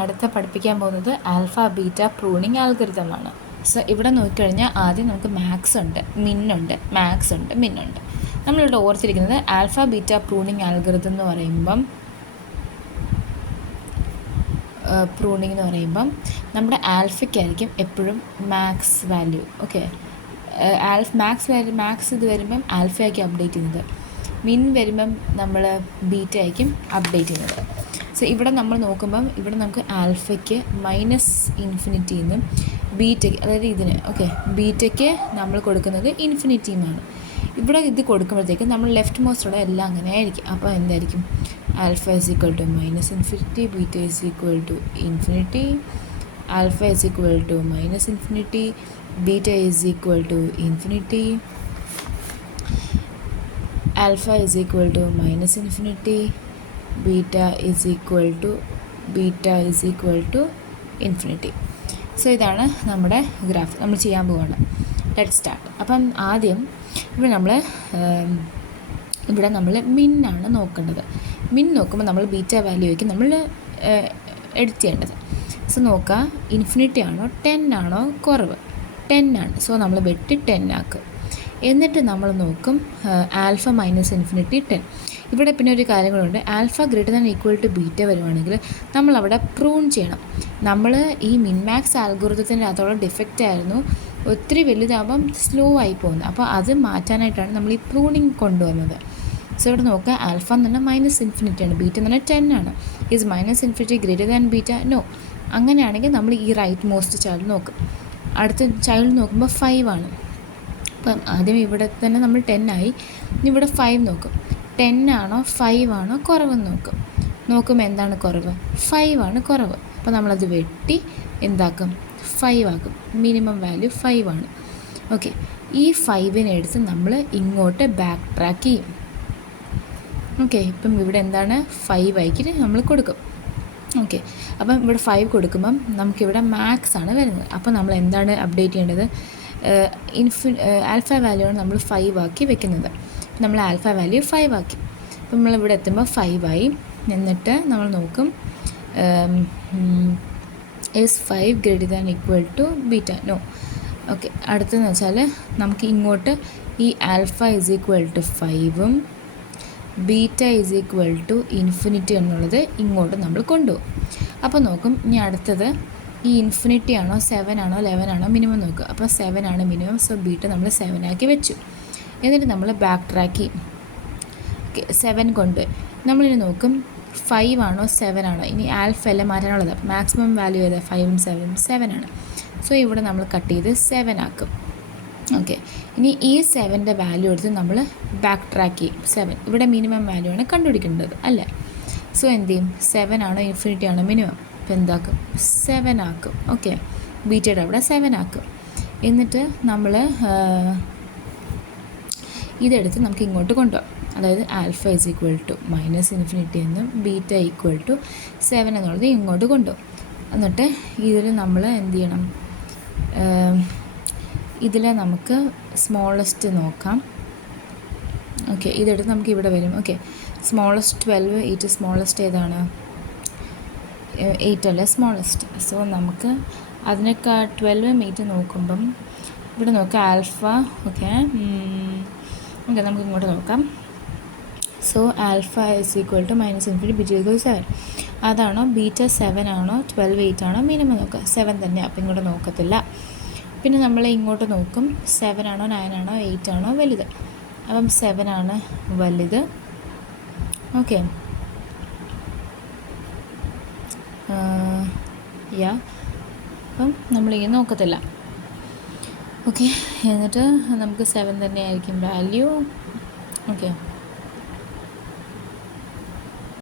അടുത്ത പഠിപ്പിക്കാൻ പോകുന്നത് ആൽഫ ബീറ്റ പ്രൂണിങ് ആൽഗരിതമാണ്. സോ ഇവിടെ നോക്കിക്കഴിഞ്ഞാൽ ആദ്യം നമുക്ക് മാക്സ് ഉണ്ട്, മിന്നുണ്ട്, മാക്സ് ഉണ്ട്, മിന്നുണ്ട്. നമ്മളിവിടെ ഓർത്തിരിക്കുന്നത് ആൽഫ ബീറ്റ പ്രൂണിങ് ആൽഗരിതം എന്ന് പറയുമ്പം നമ്മുടെ ആൽഫയ്ക്കായിരിക്കും എപ്പോഴും മാക്സ് വാല്യൂ. ഓക്കെ, മാക്സ് ഇത് വരുമ്പം ആൽഫയായിരിക്കും അപ്ഡേറ്റ് ചെയ്യുന്നത്, മിൻ വരുമ്പം നമ്മൾ ബീറ്റ ആയിരിക്കും അപ്ഡേറ്റ് ചെയ്യുന്നത്. സോ ഇവിടെ നമ്മൾ നോക്കുമ്പം ഇവിടെ നമുക്ക് ആൽഫയ്ക്ക് -∞ നിന്നും ബീറ്റയ്ക്ക്, അതായത് ഇതിന് ബീറ്റയ്ക്ക് നമ്മൾ കൊടുക്കുന്നത് ഇൻഫിനിറ്റിയുമാണ്. ഇവിടെ ഇത് കൊടുക്കുമ്പോഴത്തേക്കും നമ്മൾ ലെഫ്റ്റ് മോസ്റ്റുള്ള എല്ലാം അങ്ങനെ ആയിരിക്കും. അപ്പോൾ എന്തായിരിക്കും? Alpha = -∞, beta =∞, alpha =−∞, beta =∞, alpha -∞, beta =∞. So ഇതാണ് നമ്മുടെ ഗ്രാഫ്. നമ്മൾ ചെയ്യാൻ പോവുകയാണ്. Let start. അപ്പം ആദ്യം ഇവിടെ നമ്മൾ മിന്നാണ് നോക്കേണ്ടത്. മിൻ നോക്കുമ്പോൾ നമ്മൾ ബീറ്റ വാല്യൂ ആയിരിക്കും നമ്മൾ എഡിറ്റ് ചെയ്യേണ്ടത്. സോ നോക്കുക, ഇൻഫിനിറ്റി ആണോ 10 ആണോ കുറവ്? 10 ആണ്. സോ നമ്മൾ വെട്ടി 10 ആക്കും. എന്നിട്ട് നമ്മൾ നോക്കും ആൽഫ -∞ 10. ഇവിടെ പിന്നെ ഒരു കാര്യങ്ങളുണ്ട്. ആൽഫ > ബീറ്റ വരുവാണെങ്കിൽ നമ്മളവിടെ പ്രൂൺ ചെയ്യണം. നമ്മൾ ഈ മിൻമാക്സ് ആൽഗോരിതത്തിൻ്റെ അകത്തുള്ള ഡിഫക്റ്റ് ആയിരുന്നു ഒത്തിരി വലുതാകുമ്പം സ്ലോ ആയി പോകുന്നത്. അപ്പോൾ അത് മാറ്റാനായിട്ടാണ് നമ്മൾ ഈ പ്രൂണിങ് കൊണ്ടുവന്നത്. സോ ഇവിടെ നോക്കുക, ആൽഫ എന്ന് പറഞ്ഞാൽ -∞ ആണ്, ബീറ്റ എന്ന് പറഞ്ഞാൽ 10 ആണ്. Is -∞ beta? നോ. അങ്ങനെയാണെങ്കിൽ നമ്മൾ ഈ റൈറ്റ് മോസ്റ്റ് ചൈൽഡ് നോക്കും. അടുത്ത ചൈൽഡ് നോക്കുമ്പോൾ 5 ആണ്. അപ്പം ആദ്യം ഇവിടെ തന്നെ നമ്മൾ 10 ആയി. ഇനി ഇവിടെ 5 നോക്കും. 10 ആണോ 5 ആണോ കുറവെന്ന് നോക്കുമ്പോൾ എന്താണ് കുറവ്? 5 ആണ് കുറവ്. അപ്പോൾ നമ്മളത് വെട്ടി എന്താക്കും? 5 ആക്കും. മിനിമം വാല്യൂ 5 ആണ്. ഓക്കെ, ഈ 5നെ എടുത്ത് നമ്മൾ ഇങ്ങോട്ട് ബാക്ക് ട്രാക്ക് ചെയ്യും. ഓക്കെ, ഇപ്പം ഇവിടെ എന്താണ്? 5 ആയിട്ട് നമ്മൾ കൊടുക്കും. ഓക്കെ, അപ്പം ഇവിടെ 5 കൊടുക്കുമ്പം നമുക്കിവിടെ മാക്സ് ആണ് വരുന്നത്. അപ്പോൾ നമ്മൾ എന്താണ് അപ്ഡേറ്റ് ചെയ്യേണ്ടത്? ആൽഫ വാല്യൂ ആണ് നമ്മൾ 5 ആക്കി വെക്കുന്നത്. നമ്മൾ ആൽഫ വാല്യൂ 5 ആക്കി. അപ്പം നമ്മളിവിടെ എത്തുമ്പോൾ 5 ആയി. എന്നിട്ട് നമ്മൾ നോക്കും ഈസ് 5 > ബീറ്റ? നോ. ഓക്കെ, അടുത്തതെന്ന് വെച്ചാൽ നമുക്ക് ഇങ്ങോട്ട് ഈ ആൽഫ = 5ഉം ബീറ്റ =∞ എന്നുള്ളത് ഇങ്ങോട്ട് നമ്മൾ കൊണ്ടുപോകും. അപ്പോൾ നോക്കും, ഇനി അടുത്തത് ഈ ഇൻഫിനിറ്റി ആണോ 7 ആണോ 11 ആണോ മിനിമം നോക്കുക. അപ്പോൾ 7 ആണ് മിനിമം. സോ ബീറ്റ നമ്മൾ 7 ആക്കി വെച്ചു. എന്നിട്ട് നമ്മൾ ബാക്ക് ട്രാക്ക് ചെയ്യും. ഓക്കെ, 7 കൊണ്ടുപോയി. നമ്മളിനി നോക്കും 5 ആണോ 7 ആണോ. ഇനി ആൽഫ എല്ലാം മാറ്റാനുള്ളത്. മാക്സിമം വാല്യൂ ഏതാ? 5ഉം 7ഉം 7 ആണ്. സോ ഇവിടെ നമ്മൾ കട്ട് ചെയ്ത് 7 ആക്കും. ഓക്കെ, ഇനി ഈ 7ൻ്റെ വാല്യൂ എടുത്ത് നമ്മൾ ബാക്ക് ട്രാക്ക് ചെയ്യും. 7 ഇവിടെ മിനിമം വാല്യൂ ആണ് കണ്ടുപിടിക്കേണ്ടത് അല്ലേ? സോ എന്ത് ചെയ്യും? 7 ആണോ ഇൻഫിനിറ്റി ആണോ മിനിമം? അപ്പോൾ എന്താക്കും? 7 ആക്കും. ഓക്കെ, ബീറ്റയുടെ അവിടെ 7 ആക്കും. എന്നിട്ട് നമ്മൾ ഇതെടുത്ത് നമുക്ക് ഇങ്ങോട്ട് കൊണ്ടുപോകാം. അതായത് ആൽഫ =−∞ എന്നും ബീറ്റ =7 എന്നുള്ളത് ഇങ്ങോട്ട് കൊണ്ടുപോകും. എന്നിട്ട് ഇതിൽ നമ്മൾ എന്ത് ചെയ്യണം? ഇതിൽ നമുക്ക് സ്മോളസ്റ്റ് നോക്കാം. ഓക്കെ, ഇതെടുത്ത് നമുക്ക് ഇവിടെ വരും. ഓക്കെ, സ്മോളസ്റ്റ് 12, 8 സ്മോളസ്റ്റ് ഏതാണ്? 8 അല്ലേ സ്മോളസ്റ്റ്. സോ നമുക്ക് അതിനൊക്കെ 12ഉം 8 നോക്കുമ്പം ഇവിടെ നോക്കാം ആൽഫ. ഓക്കെ, നമുക്ക് ഇങ്ങോട്ട് നോക്കാം. So alpha =−∞, beta =7. അതാണോ ബീറ്റ 7 ആണോ 12, 8 ആണോ മിനിമം നോക്കുക? 7 തന്നെ. അപ്പോൾ ഇങ്ങോട്ട് നോക്കത്തില്ല. പിന്നെ നമ്മൾ ഇങ്ങോട്ട് നോക്കും 7 ആണോ 9 ആണോ 8 ആണോ വലുത്? അപ്പം 7 ആണ് വലുത്. ഓക്കെ, അപ്പം നമ്മളിങ്ങനെ നോക്കത്തില്ല. ഓക്കെ, എന്നിട്ട് നമുക്ക് 7 തന്നെ ആയിരിക്കും വാല്യൂ. ഓക്കെ,